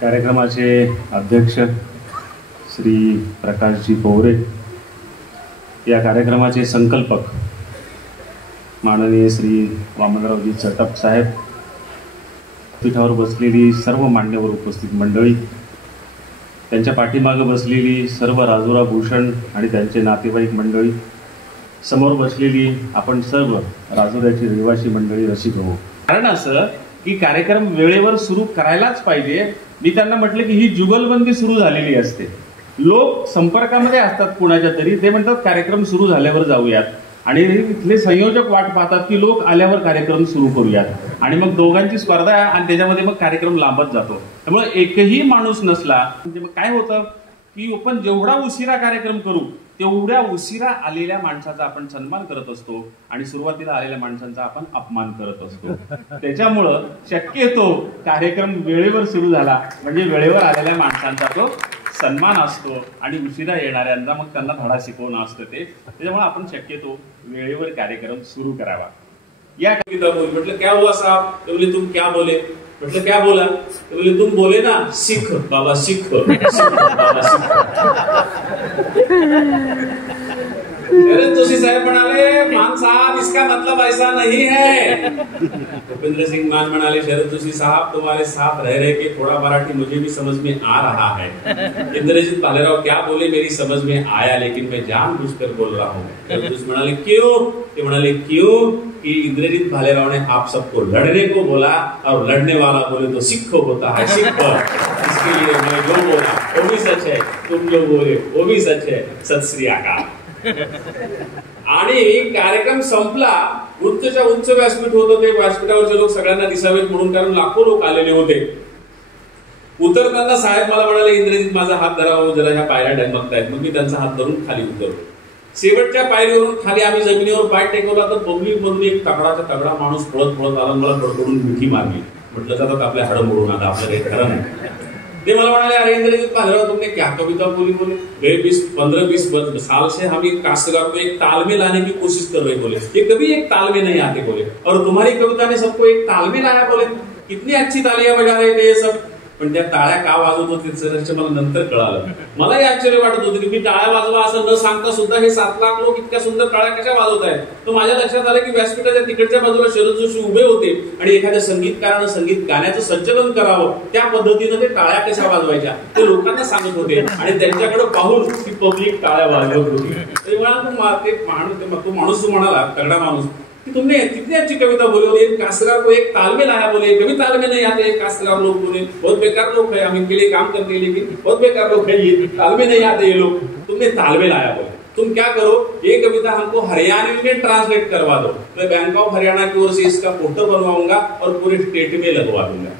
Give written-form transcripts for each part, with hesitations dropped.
कार्यक्रमाचे अध्यक्ष श्री प्रकाशजी पोवरे, या कार्यक्रमाचे संकल्पक माननीय श्री वामनरावजी चटप साहेब, पीठावर बसलेली सर्व मान्यवर उपस्थित मंडळी, त्यांच्या पाठीमागे बसलेली सर्व राजुरा भूषण आणि त्यांचे नातेवाईक मंडळी, समोर बसलेली आपण सर्व राजुऱ्याची रहिवासी मंडळी, रसिक हो. कारण असं की कार्यक्रम वेळेवर सुरू करायलाच पाहिजे. मी त्यांना म्हटलं की ही जुगलबंदी सुरू झालेली असते, लोक संपर्कामध्ये असतात कुणाच्या तरी, ते म्हणतात कार्यक्रम सुरू झाल्यावर जाऊयात, आणि इथले संयोजक वाट पाहतात की लोक आल्यावर कार्यक्रम सुरू करूयात, आणि मग दोघांची स्पर्धा आहे आणि त्याच्यामध्ये मग कार्यक्रम लांबत जातो. त्यामुळे एकही माणूस नसला म्हणजे मग काय होतं की आपण जेवढा उशिरा कार्यक्रम करू तेवढ्या उशिरा आलेल्या माणसाचा आपण सन्मान करत असतो आणि सुरुवातीला आलेल्या माणसांचा आपण अपमान करत असतो. त्याच्यामुळं शक्यतो कार्यक्रम वेळेवर सुरू झाला म्हणजे वेळेवर आलेल्या माणसांचा तो सन्मान असतो आणि उशिरा येणाऱ्यांना मग त्यांना धडा शिकवणं असतं ते. त्याच्यामुळे आपण शक्यतो वेळेवर कार्यक्रम सुरू करावा. या कविता बोल म्हटलं क्या हुआ साहब, तो बोले तुम क्या बोले, म्हटलं क्या बोला, तो बोले तुम बोले ना सिख बाबा सिख, बाबा सिख. शरद जोशी साहब म्हणाले मान साहब इसका मतलब ऐसा नहीं है. भूपेंद्र सिंह मान म्हणाले शरद जोशी साहब तुम्हारे साथ रह रहे के थोड़ा मराठी मुझे भी समझ में आ रहा है. इंद्रजीत भालेराव क्या बोले मेरी समझ में आया लेकिन मैं जानबूझकर बोल रहा हूँ. शरद जोशी म्हणाले क्यों, ते म्हणाले क्यों कि इंद्रजीत भालेराव ने आप सबको लड़ने को बोला और लड़ने वाला बोले तो सिख होता है सिख. इसके लिए मैं जो बोला वो भी सच है, तुम जो बोले वो भी सच है. सत श्री अकाल. आणि कार्यक्रम संपला. उच्चच्या उच्च व्यासपीठ होतं ते. व्यासपीठावरचे लोक सगळ्यांना दिसावेत म्हणून, कारण लाखो लोक आलेले होते. उतरताना साहेब मला म्हणाले इंद्रजीत माझा हात धरावा जरा, ह्या पायऱ्या डगमगतायत. मग मी त्यांचा हात धरून खाली उतरलो. शेवटच्या पायरीवरून खाली आम्ही जमिनीवर पाय टेकवला तर पब्लिक मधून एक तगडाचा तगडा माणूस पळत पळत आला, मला कडकडून मिठी मारली. म्हटलं जातात आपल्या हाडं मोडून, आता आपलं काही खरं नाही. ते मला म्हणाले अरे इंद्रजीत भालेराव तुमने क्या कविता बोली. बोले 15-20 साल से हम एक काश्तकार को एक ताल में लाने की कोशिश कर रहे. बोले ये कभी एक ताल में नहीं आते. बोले और तुम्हारी कविता ने सबको एक ताल में लाया. बोले कितनी अच्छी तालियां बजा रहे थे ये सब. पण त्या टाळ्या का वाजवत होते मला नंतर कळालं. मलाही आश्चर्य वाटत होतं की मी टाळ्या वाजवा असं न सांगता सुद्धा हे 7 लाख लोक इतक्या सुंदर टाळ्या कशा वाजवत आहेत. तर माझ्या लक्षात आलं की व्यासपीठाच्या तिकडच्या बाजूला शरद जोशी उभे होते आणि एखाद्या संगीतकारानं संगीत गाण्याचं संचलन करावं त्या पद्धतीनं ते टाळ्या कशा वाजवायच्या ते लोकांना सांगत होते आणि त्यांच्याकडे पाहून ती पब्लिक टाळ्या वाजवत होती. तो माणूस जो म्हणाला तगडा माणूस कि तुमने कितनी अच्छी कविता बोली. बोले काश्तकार को एक ताल में लाया. बोले कभी ताल में नहीं आते काश्तकार लोग. बोले बहुत बेकार लोग है, हम इनके लिए काम करते हैं लेकिन बहुत बेकार लोग है, ये ताल में नहीं आते ये लोग. तुमने ताल में लाया. बोले तुम क्या करो ये कविता हमको हरियाणवी में ट्रांसलेट करवा दो, मैं बैंक ऑफ हरियाणा की ओर से इसका पोस्टर बनवाऊंगा और पूरे स्टेट में लगवा दूंगा.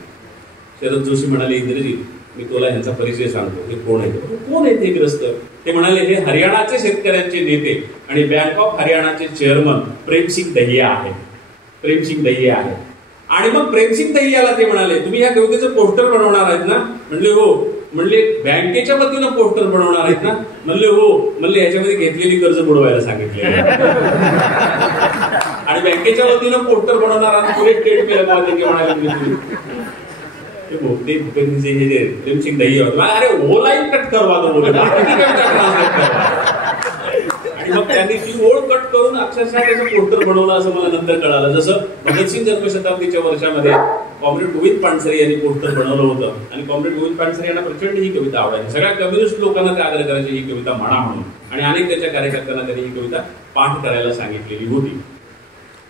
शरद जोशी म्हणाले इंद्रजीत मी तुला यांचा परिचय सांगतो. हे कोण आहे? कोण आहे ते ग्रस्त? ते म्हणाले हे हरियाणाचे शेतकऱ्यांचे नेते आणि बँक ऑफ हरियाणाचे चेअरमन प्रेमसिंग दहिया आहे. प्रेमसिंग दहिया आहे. आणि मग प्रेमसिंग दहियाला ते म्हणाले तुम्ही या कवितेचं पोस्टर बनवणार आहेत ना. म्हणले हो. म्हणले बँकेच्या वतीनं पोस्टर बनवणार आहेत ना. म्हणले हो. म्हणले याच्यामध्ये घेतलेली कर्ज बुडवायला सांगितले आणि बँकेच्या वतीनं पोस्टर बनवणार पुरे स्टेट पे म्हणाले प्रेमसिंग दहिया होते. अरे वो लाईन कट करवा दो. बोले ट्रान्सलेट करवा. आणि मग त्यांनी ती ओळ कट करून अक्षरशः त्याचं पोस्टर बनवलं असं मला नंतर कळालं. जसं भगतसिंग जन्मशताब्दीच्या वर्षामध्ये कॉम्रेड गोविंद पानसरे यांनी पोस्टर बनवलं होतं आणि कॉम्रेड गोविंद पानसरे यांना प्रचंड ही कविता आवडायची. सगळ्या कम्युनिस्ट लोकांना ते आग्रह करायचे ही कविता म्हणा म्हणून, आणि अनेक त्याच्या कार्यकर्त्यांना त्यांनी ही कविता पाठ करायला सांगितलेली होती.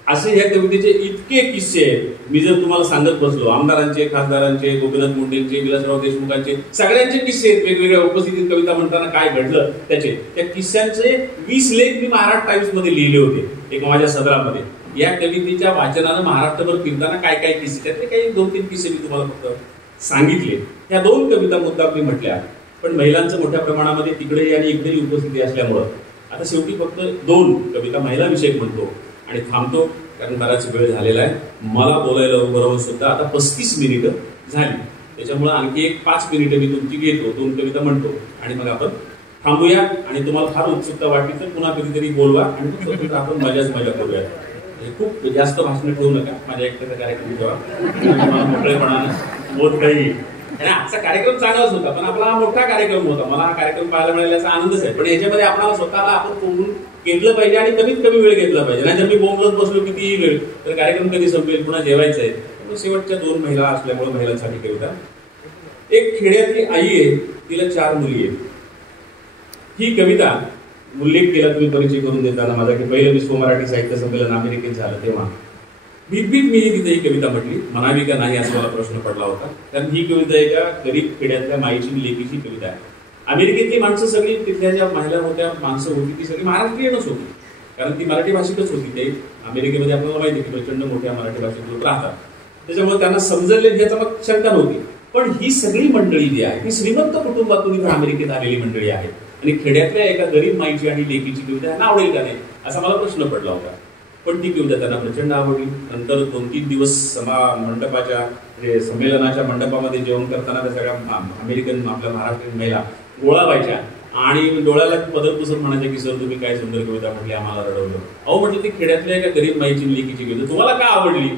असे ह्या कवितेचे इतके किस्से आहेत. मी जर तुम्हाला सांगत बसलो आमदारांचे, खासदारांचे, गोपीनाथ मुंडेंचे, विलासराव देशमुखांचे सगळ्यांचे किस्से आहेत. वेगवेगळ्या उपस्थितीत कविता म्हणताना काय घडलं त्याचे, त्या किस्स्यांचे 20 लेख मी महाराष्ट्र टाइम्स मध्ये लिहिले होते एक माझ्या सदरामध्ये. या कवितेच्या वाचनानं महाराष्ट्रभर फिरताना काय काय किस्से, त्यातले काही 2-3 किस्से मी तुम्हाला फक्त सांगितले. या 2 कविता मुद्दा मी म्हटल्या, पण महिलांचं मोठ्या प्रमाणामध्ये तिकडे आणि इकडेही उपस्थिती असल्यामुळं आता शेवटी फक्त 2 कविता महिला विषयक म्हणतो आणि थांबतो, कारण बराच वेळ झालेला आहे. मला बोलायला बरोबर सुद्धा आता 35 मिनिटं झाली. त्याच्यामुळे आणखी एक 5 मिनिटं मी तुमची घेतो, 2 कविता म्हणतो आणि मग आपण थांबूया. आणि तुम्हाला फार उत्सुकता वाटली तर पुन्हा कधीतरी बोलवा आणि स्वतंत्र आपण मजा करूया. खूप जास्त भाषण ठेवू नका. माझ्या एकट्याचा कार्यक्रम ठेवा. मोकळेपणानं बोध काही आणि आजचा कार्यक्रम चांगलाच होता, पण आपला हा मोठा कार्यक्रम होता. मला हा कार्यक्रम पाहायला मिळाल्याचा आनंदच आहे. पण याच्यामध्ये आपल्याला स्वतःला आपण कोंबून घेतलं पाहिजे आणि कमीत कमी वेळ घेतला पाहिजे. नाहीतर मी बोंबलत बसलो कितीही वेळ तर कार्यक्रम कधी संपेल, पुन्हा जेवायचं आहे. शेवटच्या 2 महिला असल्यामुळे महिलांसाठी कविता. एक खेड्यातली आई आहे, तिला 4 मुली आहेत. ही कविता उल्लेख केला तुम्ही परिचय करून देताना माझा की पहिलं विश्व मराठी साहित्य संमेलन अमेरिकेत झालं तेव्हा भीत मी तिथे ही कविता म्हटली. म्हणावी का नाही असा मला प्रश्न पडला होता. कारण ही कविता एका गरीब खेड्यातल्या माईची लेकीची कविता आहे. अमेरिकेतली माणसं सगळी, तिथल्या ज्या महिला होत्या, माणसं होती, ती सगळी महाराष्ट्रीयनच होती. कारण ती मराठी भाषिकच होती. ते अमेरिकेमध्ये आपल्याला माहिती की प्रचंड मोठ्या मराठी भाषेत लोक राहतात, त्याच्यामुळे त्यांना समजले याचा मग शंका नव्हती. पण ही सगळी मंडळी जी आहे ही श्रीमंत कुटुंबातून इथे अमेरिकेत आलेली मंडळी आहे. आणि खेड्यातल्या एका गरीब माईची आणि लेकीची कविता यांना आवडेल का नाही असा मला प्रश्न पडला होता. पण ती कविता त्यांना प्रचंड आवडली. नंतर 2-3 दिवस मंडपाच्या संमेलनाच्या मंडपामध्ये जेवण करताना त्या सगळ्या अमेरिकन आपल्या महाराष्ट्रीयन महिला गोळा व्हायच्या आणि डोळ्याला पदर पुसत म्हणायचे की सर तुम्ही काय सुंदर कविता म्हटली, आम्हाला रडवलं. अहो म्हटलं ती खेड्यातल्या एका गरीब माईची लेकीची कविता तुम्हाला का आवडली.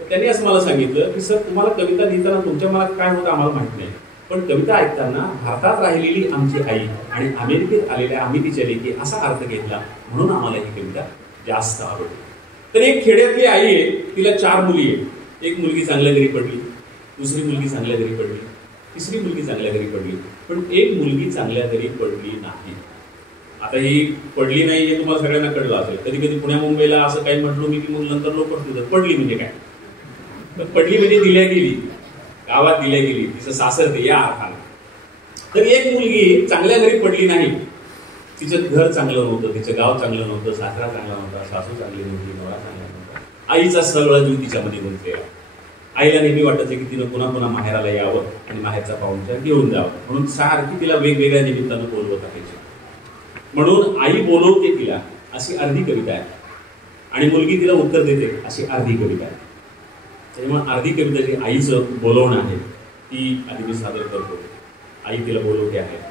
तर त्यांनी असं मला सांगितलं की सर तुम्हाला कविता लिहिताना तुमच्या मनात काय होतं आम्हाला माहित नाही, पण कविता ऐकताना भारतात राहिलेली आमची आई आणि अमेरिकेत आलेल्या आम्ही तिच्या लेकी असा अर्थ घेतला म्हणून आम्हाला ही कविता जास्त आवडली. तर एक खेड्यातली आई आहे, तिला 4 मुली आहेत. एक मुलगी चांगल्या घरी पडली, दुसरी मुलगी चांगल्या घरी पडली, तिसरी मुलगी चांगल्या घरी पडली, पण एक मुलगी चांगल्या घरी पडली नाही. आता ही पडली नाही हे तुम्हाला सगळ्यांना कळलं असेल. कधी कधी पुण्या मुंबईला असं काही म्हटलो मी की नंतर लोक पडली म्हणजे काय, तर पडली म्हणजे दिल्या गेली, गावात दिल्या गेली, तिचं सासर ते या अर्थाने. तर एक मुलगी चांगल्या घरी पडली नाही. तिचं घर चांगलं नव्हतं, तिचं गाव चांगलं नव्हतं, सासरा चांगला नव्हता, सासू चांगली नव्हती, नवरा चांगला नव्हता. आईचा सगळा जीव तिच्यामध्ये गुंतलेला. आईला नेहमी वाटायचं की तिनं पुन्हा पुन्हा माहेराला यावं आणि माहेरचा पाहुणचार घेऊन जावं, म्हणून सारखी तिला वेगवेगळ्या निमित्तानं बोलवत असायची. म्हणून आई बोलवते तिला अशी अर्धी कविता आहे आणि मुलगी तिला उत्तर देते अशी अर्धी कविता आहे. त्यामुळे अर्धी कविता जी आईचं बोलवणं आहे ती आधी मी सादर करतो. आई तिला बोलवते आहे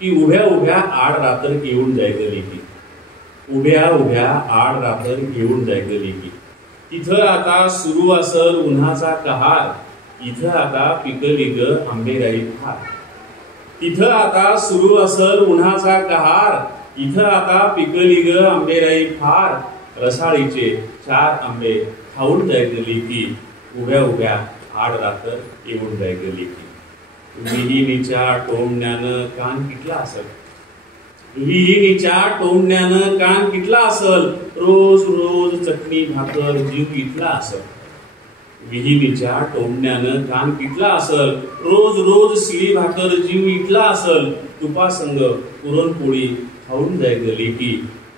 की उभ्या उभ्या आड रात्र येऊन जायचं लेकी, उभ्या उभ्या आड रात्र येऊन जायचं लेकी. इथं आता सुरू असल उन्हाचा कहार, इथं आता पिकली ग आंबेराई फार. इथं आता सुरू असल उन्हाचा कहार, इथं आता पिकली ग आंबेराई फार. रसाळीचे 4 आंबे खाऊन जायचं लेकी, उभ्या उभ्या आड रात्र येऊन जायचं लेकी. विहिणीच्या टोमण्यानं कान किटला असल, विहिणीच्या टोमण्यानं कान किटला असल, रोज रोज चटणी भाकर जीव इटला असल. विहिणीच्या टोमण्यानं कान किटला असल, रोज रोज शिळी भाकर जीव इटला असल. तुपासंग पुरणपोळी खाऊन जायचं लेकी,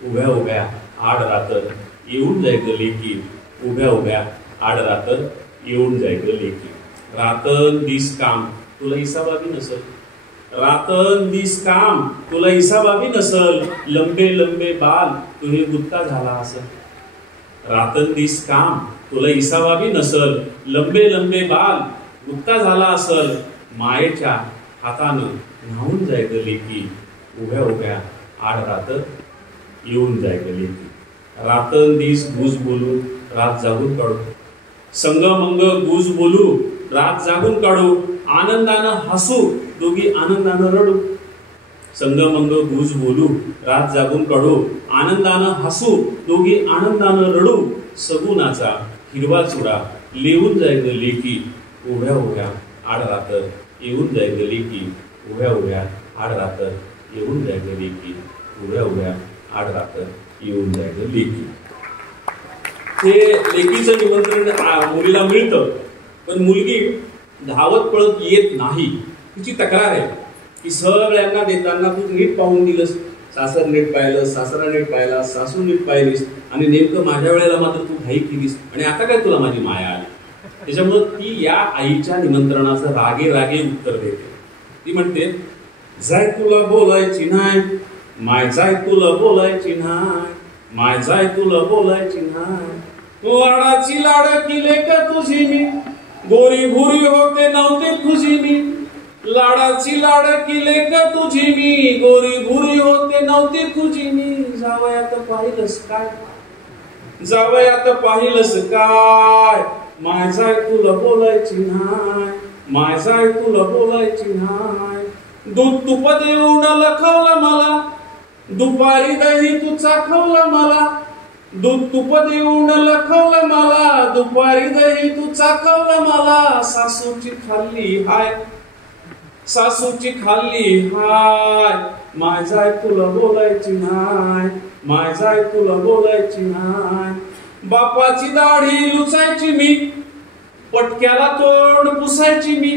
उभ्या उभ्या आड रात्र येऊन जायचं लेकी, उभ्या उभ्या आड रात्र येऊन जायचं लेकी. रातन दिस काम तुला हिसाबाबी नसल, रातन दिस काम तुला हिसाबाबी नसल. लंबे लंबे बाल तुझे गुत्ता झाला असल, रातन दिस काम तुला हिसाबाबी नसल. लंबे लंबे बाल गुत्ता झाला असल. मायेच्या हातानं न्हावून जायचं लेकी, उभ्या उभ्या आड रात्र येऊन जायचं लेकी. रातन दिस गुज बोलू रात जागून काढू, संगमंग गुज बोलू रात जागून काढू. आनंदानं हसू दोघी आनंदानं रडू, संगमंग गुज बोलू रात जागून काढू. आनंदानं हसू दोघी आनंदानं रडू. सगुनाचा हिरवा चुडा लिहून जायचं लेकी, उभ्या उभ्या आड रात्र येऊन जायचं लेकी, उभ्या उभ्या आड रात्र येऊन जायचं लेकी, उभ्या उभ्या आड रात्र येऊन जायचं लेकी. हे लेकीचं निमंत्रण मुलीला मिळतं, पण मुलगी धावत पळत येत नाही. तिची तक्रार आहे की सगळ्यांना देताना तू नीट पाहून दिलंस, सासर नीट पाहिलं, सासरा नीट पाहिला, सासू नीट पाहिलीस आणि नेमकं माझ्या वेळेला मात्र तू घाई केलीस आणि आता काय तुला माझी माया आली. त्याच्यामुळं ती या आईच्या निमंत्रणाचं रागे रागे उत्तर देते. ती म्हणते जाय तुला बोलायची नाही माय, जाय तुला बोलायची नाही माय, जाय तुला बोलायची नाही. लाडाची लाड केले का तुझी मी, गोरी भुरी होते नव्हते खुशी मी. लाडाची लाड केले का तुझी मी, गोरी भुरी होते नव्हते खुशी मी. जावयात पाहिलंस काय, जावयात पाहिलंस काय, माय जाय तुला बोलायची नाही माय जाय तुला बोलायची नाय. दूध तुप देऊन लखवलं मला, दुपारी दही तू चाखवलं मला. दूध तुप देऊन लखवलं मला, दुपारी दही तू चाखवलं मला. सासूची खाल्ली हाय, सासूची खाल्ली हाय. माय जाय तुला बोलायची नाय, माय जाय तुला बोलायची नाय. बापाची दाढी लुचायची मी, पटक्याला तोंड पुसायची मी.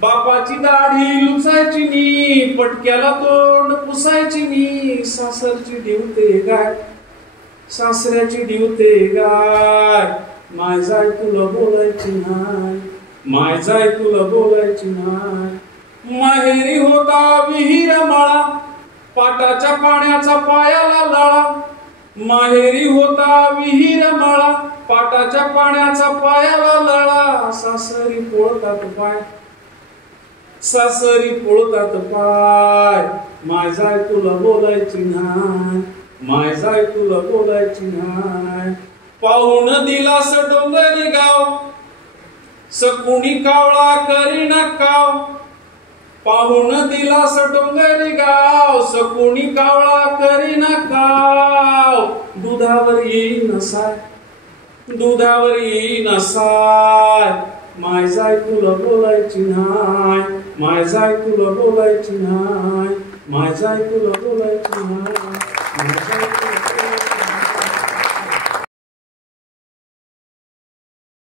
बापाची दाढी लुचायची मी, पटक्याला तोंड पुसायची मी. सासरची डिवते गाय, सासऱ्याची डिवते गाय. माय जाय तुला बोलायची नाय, माय जाय तुला बोलायची नाय. माहेरी होता विहीर मळा, पाटाच्या पाण्याचा पायाला लळा. माहेरी होता विहीर मळा, पाटाच्या पाण्याचा पायाला लळा. सासरी पोळतात पाय, सासरी पोळतात पाय. माय जाय तुला बोलायची नाय, माय जाय तुला बोलायची नाय. पाहून दिलास डोंगरी गाव, सकुणी कावळा करीना काव. पाहून दिलास डोंगरी गाव, सकुणी कावळा करीना काव. दुधावर येईन साय, दुधावर येईन साय. माय जाय तुला बोलायची नाय, माय जाय तुला बोलायची नाय. माय जाय तुला बोलायची नाय, माय जाय तुला